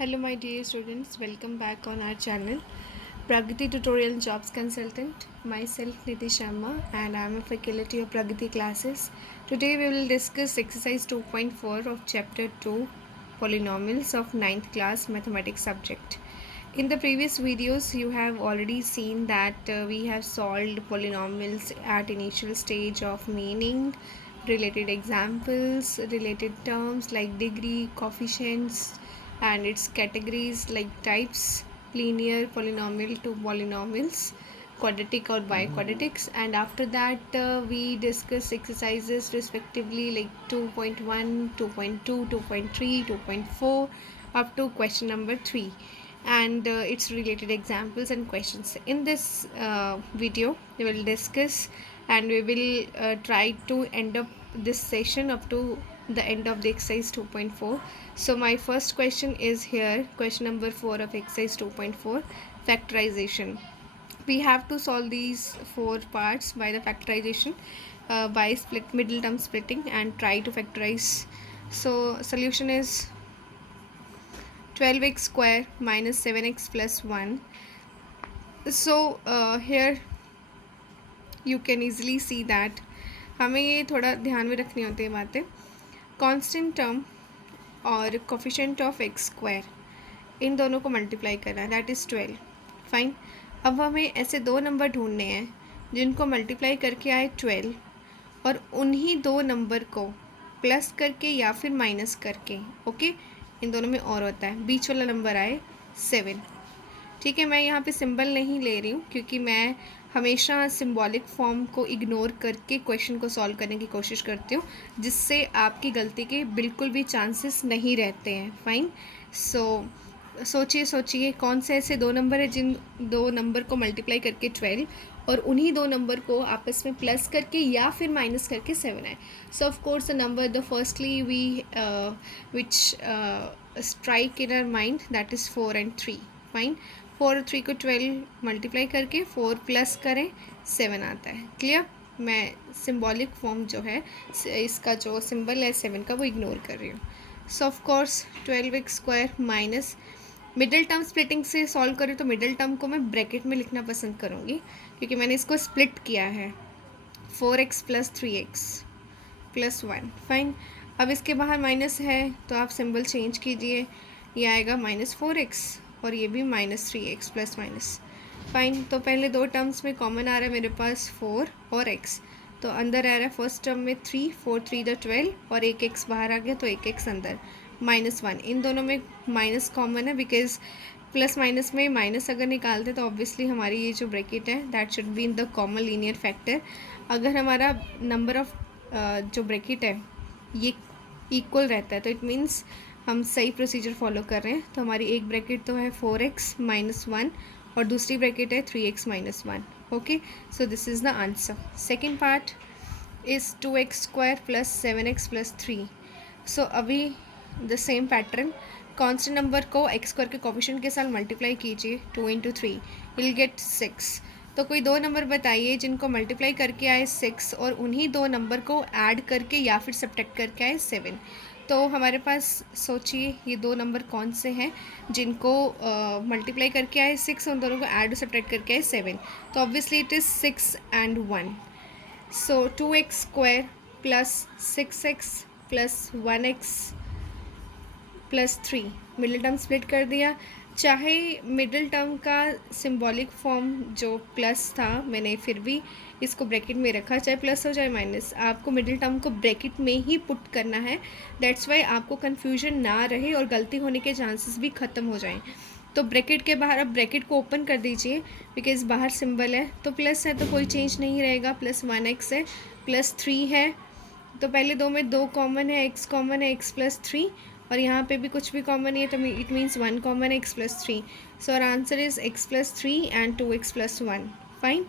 Hello my dear students, welcome back on our channel Pragati Tutorial and Jobs Consultant. Myself Niti Sharma and I am a faculty of Pragati classes. Today we will discuss exercise 2.4 of chapter 2 polynomials of 9th class mathematics subject. In the previous videos you have already seen that we have solved polynomials at initial stage of meaning, related examples, related terms like degree, coefficients and its categories like types, linear, polynomial to polynomials, quadratic or biquadratics, and after that we discuss exercises respectively like 2.1, 2.2, 2.3, 2.4 up to question number 3 and its related examples and questions. In this video we will discuss and we will try to end up this session up to the end of the exercise 2.4. So my first question is here, question number 4 of exercise 2.4, factorization. We have to solve these 4 parts by the factorization, by middle term splitting and try to factorize. So solution is 12x square minus 7x plus 1. So here you can easily see that हमें ये थोड़ा ध्यान में रखनी होती है बातें. Constant term और कोफिशिएंट ऑफ एक्स स्क्वायर, इन दोनों को मल्टीप्लाई करना है, दैट इज़ 12. फाइन. अब हमें ऐसे दो नंबर ढूंढने हैं जिनको मल्टीप्लाई करके आए 12 और उन्हीं दो नंबर को प्लस करके या फिर माइनस करके, ओके, इन दोनों में और होता है, बीच वाला नंबर आए 7. ठीक है, मैं यहाँ पे सिंबल नहीं ले रही हूँ क्योंकि मैं हमेशा सिंबॉलिक फॉर्म को इग्नोर करके क्वेश्चन को सॉल्व करने की कोशिश करती हूँ, जिससे आपकी गलती के बिल्कुल भी चांसेस नहीं रहते हैं. फाइन. सोचिए कौन से ऐसे दो नंबर है जिन दो नंबर को मल्टीप्लाई करके 12 और उन्हीं दो नंबर को आपस में प्लस करके या फिर माइनस करके 7 है. So of course the number the firstly we which strike in our mind, that is 4 and 3. Fine. 4 और 3 को 12 मल्टीप्लाई करके 4 प्लस करें 7 आता है. क्लियर. मैं सिंबॉलिक फॉर्म जो है, इसका जो सिंबल है 7 का, वो इग्नोर कर रही हूँ. सो of course 12x square minus, middle term splitting से सॉल्व करें तो मिडिल टर्म को मैं ब्रैकेट में लिखना पसंद करूँगी क्योंकि मैंने इसको स्प्लिट किया है. 4x plus 3x plus 1. Fine. अब इसके बाहर माइनस है तो आप सिंबल चेंज कीजिए, ये आएगा -4x और ये भी -3x प्लस माइनस. फाइन. तो पहले दो टर्म्स में कॉमन आ रहा है मेरे पास 4 और x, तो अंदर आ रहा है फर्स्ट टर्म में 3, 4 3 द 12 और एक x बाहर आ गया तो एक x अंदर, -1. इन दोनों में माइनस कॉमन है बिकॉज प्लस माइनस में माइनस अगर निकालते तो ऑब्वियसली हमारी ये जो ब्रैकेट है that should be in the common linear factor. अगर हमारा नंबर ऑफ जो ब्रैकेट है ये इक्वल रहता है तो इट मीन्स हम सही प्रोसीजर फॉलो कर रहे हैं. तो हमारी एक ब्रैकेट तो है 4x माइनस 1 और दूसरी ब्रैकेट है 3x minus 1. Okay, so this is the answer. Second part is 2x square plus 7x plus 3. सो अभी the same pattern, constant number को एक्स स्क्वायर के कोफिशिएंट के साथ मल्टीप्लाई कीजिए, 2 into 3 विल गेट 6. तो कोई दो नंबर बताइए जिनको मल्टीप्लाई करके आए 6 और उन्हीं दो नंबर को ऐड करके या फिर सब्ट्रैक्ट करके आए 7. तो हमारे पास सोचिए ये दो नंबर कौन से हैं जिनको मल्टीप्लाई करके आए 6, उन दोनों को ऐड और सब्ट्रैक्ट करके आए 7. तो obviously it is 6 and 1. So 2x square plus 6x plus 1x plus 3, middle term split कर दिया. चाहे मिडिल टर्म का सिंबॉलिक फॉर्म जो प्लस था, मैंने फिर भी इसको ब्रैकेट में रखा, चाहे प्लस हो चाहे माइनस, आपको मिडिल टर्म को ब्रैकेट में ही पुट करना है. दैट्स वाई आपको कन्फ्यूजन ना रहे और गलती होने के चांसेस भी ख़त्म हो जाएं. तो ब्रैकेट के बाहर अब ब्रैकेट को ओपन कर दीजिए बिकॉज बाहर सिंबल है, तो प्लस है तो कोई चेंज नहीं रहेगा, प्लस 1x है, प्लस 3 है. तो पहले दो में 2 कॉमन है, x कॉमन है, x प्लस 3, और यहाँ पे भी कुछ भी कॉमन है तो इट मीन्स 1 कॉमन है, x plus 3. So our answer is x plus 3 and 2x plus 1. Fine.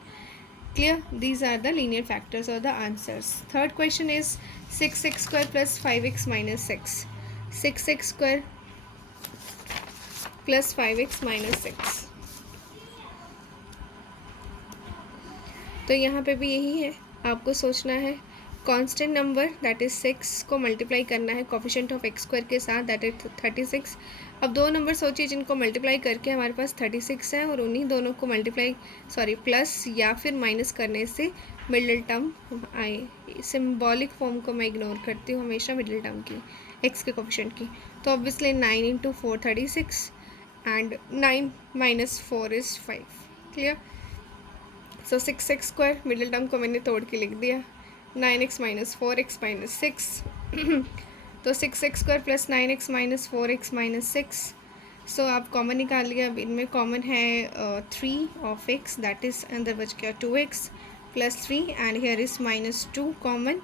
Clear. These are the linear factors और the answers. Third question is 6x square plus 5x minus 6. 6x square plus 5x minus 6. तो यहाँ पे भी यही है, आपको सोचना है कांस्टेंट नंबर दैट इज़ 6 को मल्टीप्लाई करना है कोफिशिएंट ऑफ एक्स स्क्वायर के साथ, दैट इज 36, अब दो नंबर सोचिए जिनको मल्टीप्लाई करके हमारे पास 36 है, और उन्हीं दोनों को प्लस या फिर माइनस करने से मिडिल टर्म आए। सिंबॉलिक फॉर्म को मैं इग्नोर करती हूँ हमेशा मिडिल टर्म की, एक्स के कोफिशिएंट की। तो obviously 9 into 4 36 and 9 minus 4 is 5। Clear? So 6x square, middle term को मैंने तोड़ के लिख दिया, 9x माइनस 4x माइनस 6 तो 6x square plus 9x minus 4x minus 6। सो आप कॉमन निकाल लिया। अब इनमें कॉमन है 3 ऑफ x, दैट इज़ अंदर बच गया 2x plus 3 and here is minus 2 common,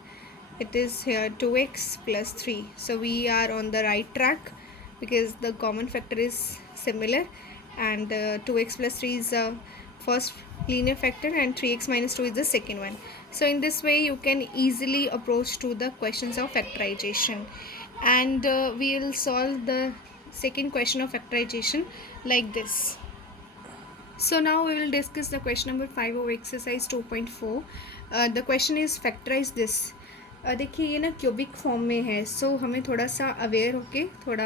it is here 2x plus 3. So we are on the right track because the common factor is similar, and 2x plus 3 is the first linear factor and 3x minus 2 is the second one. So in this way you can easily approach to the questions of factorization, and we will solve the second question of factorization like this. So now we will discuss the question number 5 of exercise 2.4. The question is factorize this. देखिए ये ना cubic form में है, सो हमें थोड़ा सा aware होके थोड़ा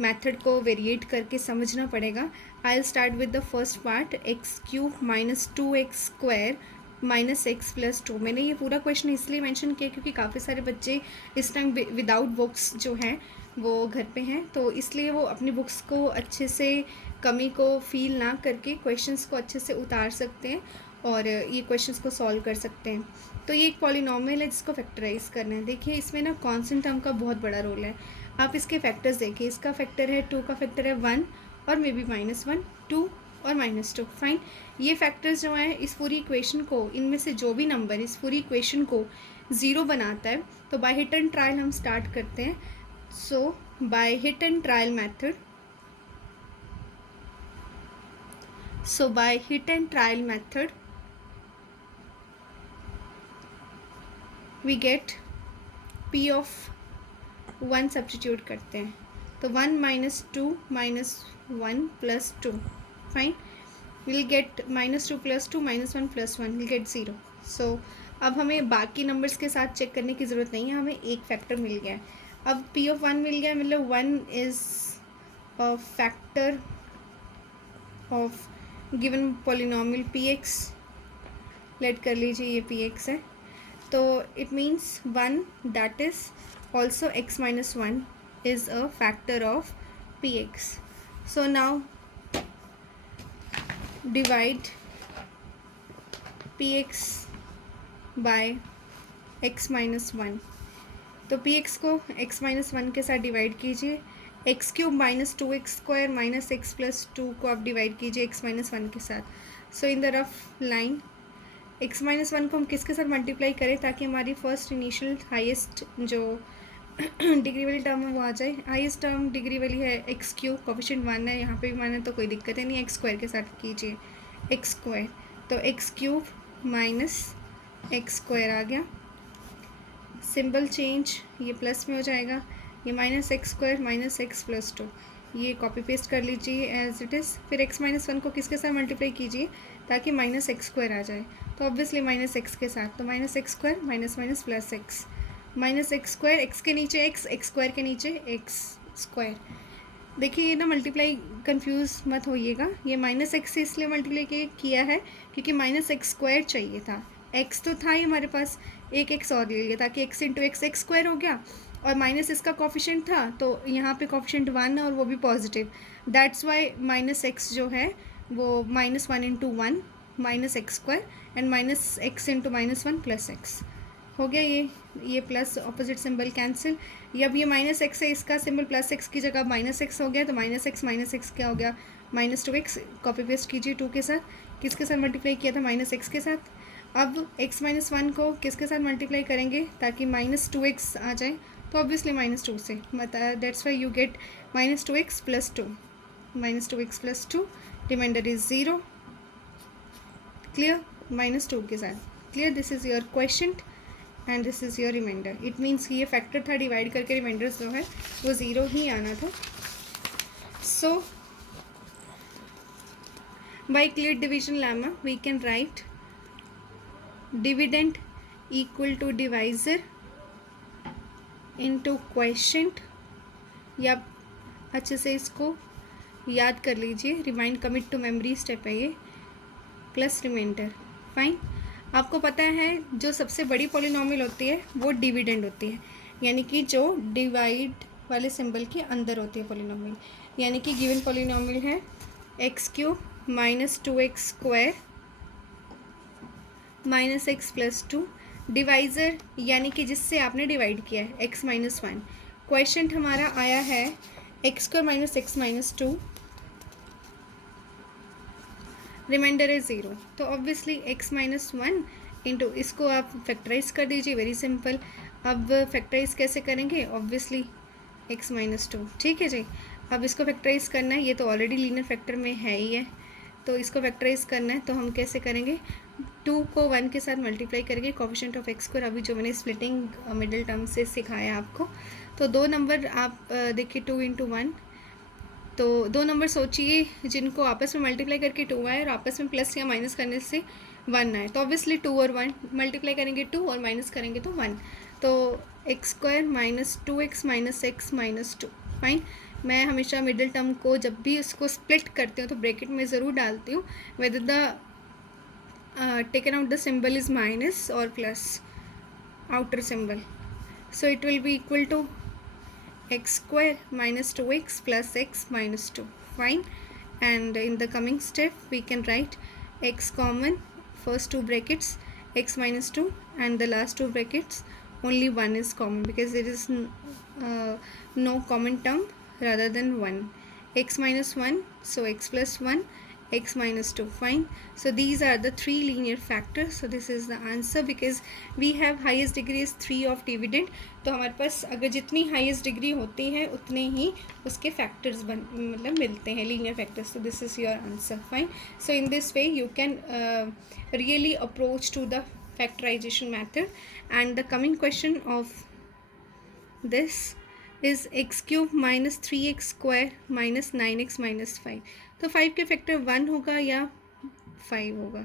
मेथड को वेरिएट करके समझना पड़ेगा। I will start with the first part, x cube minus 2x square minus x plus 2। मैंने ये पूरा क्वेश्चन इसलिए मेंशन किया क्योंकि काफ़ी सारे बच्चे इस टाइम विदाउट बुक्स जो हैं वो घर पे हैं, तो इसलिए वो अपनी बुक्स को अच्छे से कमी को फील ना करके क्वेश्चंस को अच्छे से उतार सकते हैं और ये क्वेश्चंस को सॉल्व कर सकते हैं। तो ये एक पॉलिनॉमियल है जिसको फैक्टराइज करना है। देखिए इसमें ना कांस्टेंट टर्म का बहुत बड़ा रोल है। आप इसके फैक्टर्स देखिए, इसका फैक्टर है 2 का फैक्टर है 1 और मे बी -1, 2 और -2। फाइन, ये फैक्टर्स जो हैं इस पूरी इक्वेशन को, इनमें से जो भी नंबर इस पूरी इक्वेशन को ज़ीरो बनाता है, तो बाय हिट एंड ट्रायल हम स्टार्ट करते हैं। So by hit and trial method, we get p of 1 substitute करते हैं, तो 1 minus 2 minus 1 plus 2, fine, will get -2 plus 2 -1 plus 1 will get 0। So अब हमें बाकी नंबर्स के साथ चेक करने की ज़रूरत नहीं है, हमें एक फैक्टर मिल गया है। अब p of 1 मिल गया, मतलब 1 is a factor of given polynomial px, let कर लीजिए ये px है, तो it means 1 that is also x minus 1 is a factor of px. So now divide px by x minus 1, तो px को x minus 1 के साथ divide कीजिए, x cube minus 2x square minus x plus 2 को आप divide कीजिए x minus 1 के साथ। So in the rough line x minus 1 को हम किसके साथ मल्टीप्लाई करें ताकि हमारी फर्स्ट इनिशियल हाईएस्ट जो डिग्री वाली टर्म है वो आ जाए। हाईएस्ट टर्म डिग्री वाली है एक्स क्यूब, कोफिशिएंट 1 है, यहाँ पे भी 1 है तो कोई दिक्कत है नहीं, एक्स स्क्वायर के साथ कीजिए एक्स स्क्वायर, तो x cube minus x square आ गया, सिंबल चेंज, ये प्लस में हो जाएगा, ये minus x square minus x plus 2, ये कॉपी पेस्ट कर लीजिए एज इट इज़। फिर x minus 1 को किसके साथ मल्टीप्लाई कीजिए ताकि माइनस एक्स स्क्वायर आ जाए, तो ऑब्वियसली माइनस एक्स के साथ, तो minus x square minus minus plus x, minus x square, x के नीचे एक्स, एक्स स्क्वायर के नीचे एक्स स्क्वायर। देखिए ये ना मल्टीप्लाई कंफ्यूज मत होइएगा, ये माइनस एक्स से इसलिए मल्टीप्लाई किया है क्योंकि माइनस एक्स स्क्वायर चाहिए था, एक्स तो था ही हमारे पास, एक एक्स और ले लिया ताकि x into x x square हो गया, और माइनस इसका कॉफिशेंट था तो यहाँ पे कॉफिशेंट 1 और वो भी positive, that's why minus x जो है वो -1 into 1 minus x square and minus x into -1 plus x हो गया। ये प्लस ऑपोजिट सिंबल कैंसिल, अब ये माइनस एक्स है, इसका सिंबल प्लस एक्स की जगह माइनस एक्स हो गया, तो माइनस एक्स क्या हो गया -2x, कॉपी पेस्ट कीजिए 2 के साथ, किसके साथ मल्टीप्लाई किया था माइनस एक्स के साथ। अब x minus 1 को किसके साथ मल्टीप्लाई करेंगे ताकि -2x आ जाए, तो ऑब्वियसली -2 से, मतलब that's why you get -2x plus 2, -2x plus 2, remainder is 0, clear, -2 के साथ, clear, this is your question and this is your remainder. It means ये फैक्टर था, डिवाइड करके रिमाइंडर जो है वो 0 ही आना था। So by clear division lemma we can write dividend equal to divisor into quotient, या अच्छे से इसको याद कर लीजिए, remind commit to memory step है ये, प्लस रिमाइंडर। फाइन। आपको पता है जो सबसे बड़ी पॉलिनॉमियल होती है वो डिविडेंड होती है, यानी कि जो डिवाइड वाले सिंबल के अंदर होती है पॉलिनॉमियल। यानी कि गिवन पॉलिनॉमियल है x cube minus 2x square minus x plus 2। Divisor यानी कि जिससे आपने डिवाइड किया है x माइनस 1। क्वेश्चन हमारा आया है x square minus x minus 2, remainder है 0। तो ऑब्वियसली x माइनस 1 इंटू, इसको आप फैक्टराइज कर दीजिए, वेरी सिंपल। अब फैक्टराइज कैसे करेंगे, ऑब्वियसली x माइनस 2, ठीक है जी। अब इसको फैक्टराइज करना है, ये तो ऑलरेडी लीनियर फैक्टर में है ही है, तो इसको फैक्टराइज करना है तो हम कैसे करेंगे, 2 को 1 के साथ मल्टीप्लाई करेंगे, कोफिशिएंट ऑफ एक्स स्क्वायर, अभी जो मैंने स्प्लिटिंग मिडिल टर्म से सिखाया आपको। तो दो नंबर आप देखिए 2 इंटू 1, तो दो नंबर सोचिए जिनको आपस में मल्टीप्लाई करके 2 आए और आपस में प्लस या माइनस करने से 1 आए। तो ऑब्वियसली 2 और 1 मल्टीप्लाई करेंगे 2 और माइनस करेंगे तो 1। तो x square minus 2x minus x minus 2। Fine. मैं हमेशा मिडिल टर्म को जब भी उसको स्प्लिट करती हूँ तो ब्रैकेट में ज़रूर डालती हूँ, whether the taken out the symbol is minus or plus outer symbol. So it will be equal to x square minus 2x plus x minus 2. Fine. And in the coming step we can write x common, first two brackets x minus 2, and the last two brackets only 1 is common because there is no common term rather than 1. X minus 1, so x plus 1, x minus 2. Fine. So these are the three linear factors. So this is the answer because we have highest degree is 3 of dividend. तो हमारे पास अगर जितनी highest degree होती है उतने ही उसके factors मतलब मिलते हैं, लीनियर फैक्टर्स। तो this is your answer. Fine. So in this way you can really approach to the factorization method. And the coming question of this is x cube minus 3x square minus 9x minus 5। तो 5 के factor 1 होगा या 5 होगा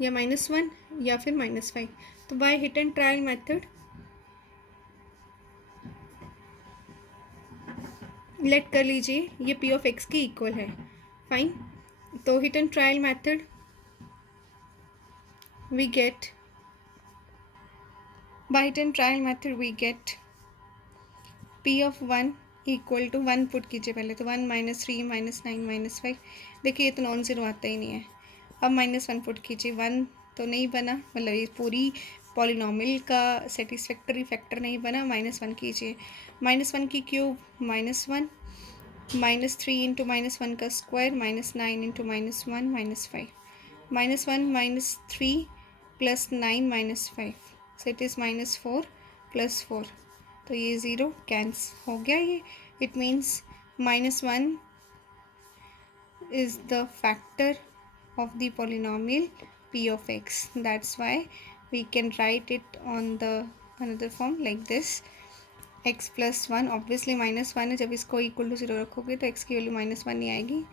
या -1 या फिर -5। तो by hit and trial method let कर लीजिए ये p ऑफ x के इक्वल है। फाइन। तो hit and trial method we get, by hit and trial method we get p of 1 equal to 1 put कीजिए पहले, तो 1 माइनस 3 माइनस 9 माइनस 5। देखिए ये तो नॉन ज़ीरो आता ही नहीं है। अब -1 पुट कीजिए, 1 तो नहीं बना, मतलब ये पूरी पॉलिनॉमियल का सेटिस्फैक्टरी फैक्टर नहीं बना। -1 कीजिए, -1 की क्यूब -1, -3 इंटू -1 का square, -9 into -1 -5, -1 -3 plus 9 -5, so it is -4 plus 4। तो ये 0 कैंसिल हो गया ये। It means -1 is the factor of the polynomial p of x. That's why we can write it on the another form like this, x plus 1। Obviously -1 है, जब इसको equal to 0 रखोगे तो x की वैल्यू -1 नहीं आएगी,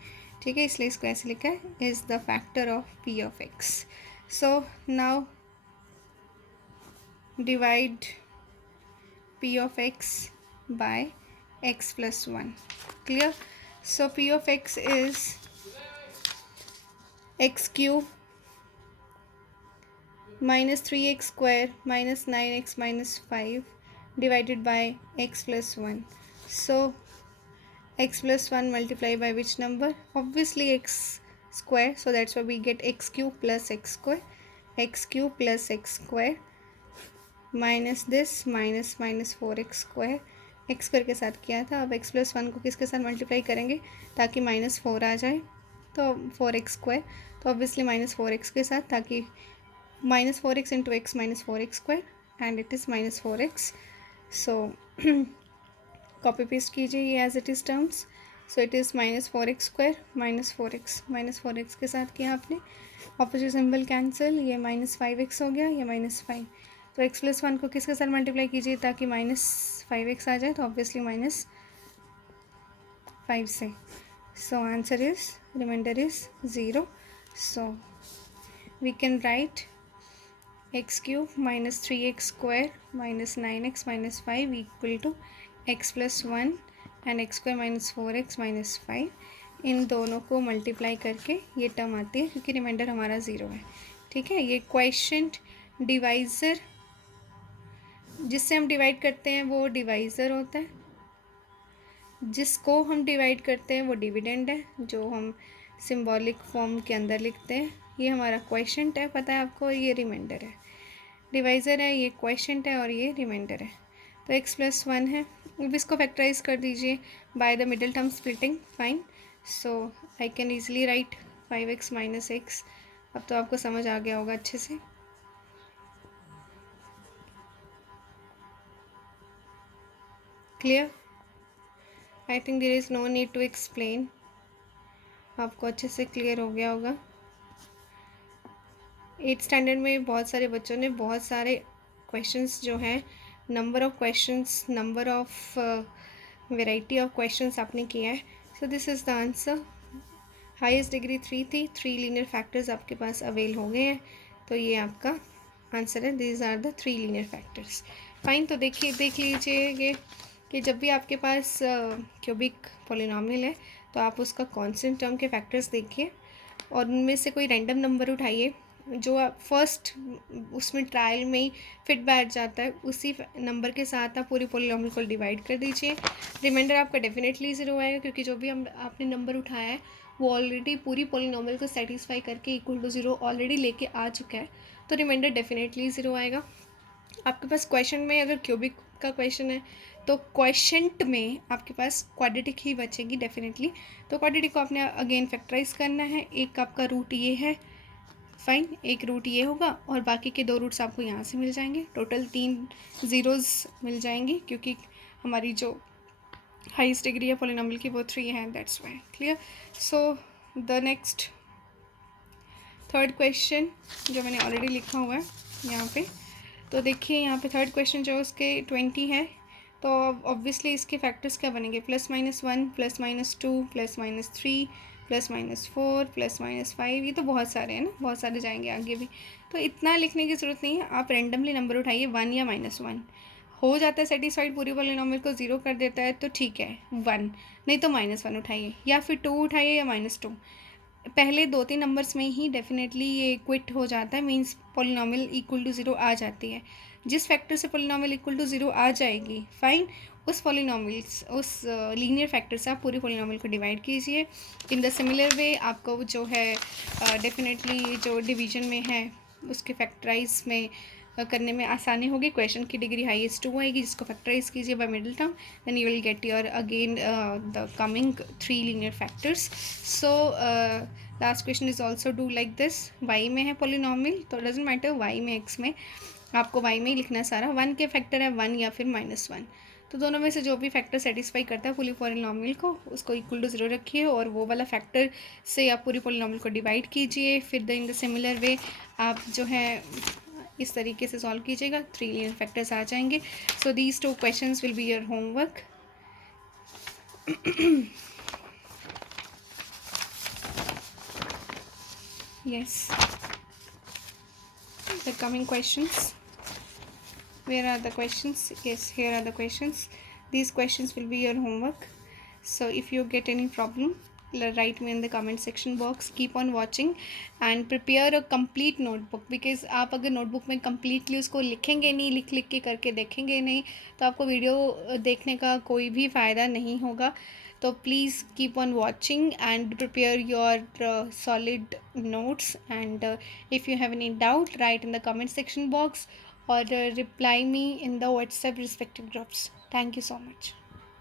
ठीक है, इसलिए इसको ऐसे लिखा है, is the factor of p of x। So now divide p of x by x plus 1। clear? So p of x is x cube minus 3x square minus 9x minus 5 divided by x plus 1। so x plus 1 multiplied by which number? Obviously x square, so that's why we get x cube plus x square, x cube plus x square minus this minus 4x square, x square के साथ किया था। अब x plus 1 को किसके साथ multiply करेंगे ताकि -4 आ जाए, तो 4x स्क्वायर, तो ऑब्वियसली -4x के साथ, ताकि -4x into x -4x square and it is -4x। So copy paste कीजिए ये as it is terms. So it is -4x square -4x के साथ किया आपने, ऑपोजिट सिंबल कैंसिल, ये -5x हो गया, ये -5। तो x प्लस 1 को किसके साथ मल्टीप्लाई कीजिए ताकि -5x आ जाए, तो ऑब्वियसली -5 से। So answer is, remainder is 0। So we can write x cube minus 3x square minus 9x minus 5 equal to x plus 1 and x square minus 4x minus 5, इन दोनों को मल्टीप्लाई करके ये टर्म आती है क्योंकि रिमाइंडर हमारा 0 है। ठीक है, ये क्वेश्चन डिवाइज़र जिससे हम डिवाइड करते हैं वो डिवाइज़र होता है, जिसको हम डिवाइड करते हैं वो डिविडेंड है, जो हम सिंबॉलिक फॉर्म के अंदर लिखते हैं। ये हमारा क्वेश्चन है, पता है आपको, ये रिमाइंडर है। डिवाइज़र है, ये क्वेश्चन है, और ये रिमाइंडर है। तो x प्लस 1 है, अब इसको फैक्टराइज कर दीजिए by the middle term splitting. Fine, so I can easily write 5x minus x. अब तो आपको समझ आ गया होगा अच्छे से। Clear? I think there is no need to explain, आपको अच्छे से क्लियर हो गया होगा। 8th स्टैंडर्ड में बहुत सारे बच्चों ने बहुत सारे क्वेश्चंस जो हैं, number of questions, number of variety of questions आपने किया है। So this is the answer. Highest degree 3 थी, 3 लीनियर फैक्टर्स आपके पास अवेल हो गए हैं, तो ये आपका आंसर है। These are the 3 linear factors. Fine, तो देख लीजिए ये कि जब भी आपके पास क्यूबिक पॉलिनॉमियल है तो आप उसका कांस्टेंट टर्म के फैक्टर्स देखिए और उनमें से कोई रैंडम नंबर उठाइए जो आप फर्स्ट उसमें ट्रायल में ही फिट बैठ जाता है, उसी नंबर के साथ आप पूरी पॉलिनॉमियल को डिवाइड कर दीजिए। रिमाइंडर आपका डेफिनेटली 0 आएगा क्योंकि जो भी आपने नंबर उठाया है वो ऑलरेडी पूरी पॉलिनॉमियल को सेटिस्फाई करके इक्वल टू 0 ऑलरेडी लेके आ चुका है, तो रिमाइंडर डेफिनेटली 0 आएगा। आपके पास क्वेश्चन में अगर क्यूबिक का क्वेश्चन है तो क्वेश्चंट में आपके पास क्वाड्रेटिक ही बचेगी डेफिनेटली, तो क्वाड्रेटिक को आपने अगेन फैक्टराइज करना है। एक आपका रूट ये है, फाइन, एक रूट ये होगा और बाकी के 2 रूट्स आपको यहाँ से मिल जाएंगे। टोटल 3 ज़ीरोज़ मिल जाएंगे क्योंकि हमारी जो हाईएस्ट डिग्री है पॉलिनॉमियल की वो 3 है, that's why. Clear? So the next third question जो मैंने ऑलरेडी लिखा हुआ है यहाँ पे, तो देखिए यहाँ पे थर्ड क्वेश्चन जो उसके 20 है, तो ऑब्वियसली इसके फैक्टर्स क्या बनेंगे, plus minus 1 plus minus 2 plus minus 3 plus minus 4 plus minus 5, ये तो बहुत सारे हैं ना, बहुत सारे जाएंगे आगे भी, तो इतना लिखने की ज़रूरत नहीं है। आप रैंडमली नंबर उठाइए, 1 या -1 हो जाता है सेटिस्फाइड, पूरी पॉलिनॉमियल को 0 कर देता है तो ठीक है 1, नहीं तो -1 उठाइए या फिर 2 उठाइए या -2। पहले 2-3 नंबर्स में ही डेफिनेटली ये क्विट हो जाता है, मींस पॉलिनॉमियल इक्वल टू 0 आ जाती है। जिस फैक्टर से पॉलिनॉमियल इक्वल टू 0 आ जाएगी, फाइन, उस पॉलिनॉमियल्स उस लीनियर फैक्टर से आप पूरी पॉलिनॉमियल को डिवाइड कीजिए। इन द सिमिलर वे आपको जो है डेफिनेटली जो डिवीजन में है उसके फैक्टराइज में करने में आसानी होगी। क्वेश्चन की डिग्री हाईएस्ट 2 आएगी, जिसको फैक्टराइज कीजिए by middle term, then you will get your again the coming 3 linear factors. So last question is also do like this. Y में है पॉलिनॉमियल तो डजेंट मैटर वाई में एक्स में, आपको वाई में ही लिखना है सारा। 1 के फैक्टर है 1 या फिर -1, तो दोनों में से जो भी फैक्टर सेटिस्फाई करता है पूरी पॉलिनॉमियल को, उसको इक्वल टू 0 रखिए और वो वाला फैक्टर से आप पूरी पॉलिनॉमियल को डिवाइड कीजिए। फिर इन द सिमिलर वे आप जो है इस तरीके से सॉल्व कीजिएगा, 3 लीनियर फैक्टर्स आ जाएंगे। So these 2 questions will be your homework. yes, the coming questions, where are the questions? Yes, here are the questions. These questions will be your homework, so if you get any problem write me in the comment section box. Keep on watching and prepare a complete notebook, because आप अगर notebook में completely उसको लिखेंगे नहीं, लिख के करके देखेंगे नहीं, तो आपको वीडियो देखने का कोई भी फ़ायदा नहीं होगा। तो please keep on watching and prepare your solid notes, and if you have any doubt write in the comment section box or reply me in the WhatsApp respective groups. Thank you so much.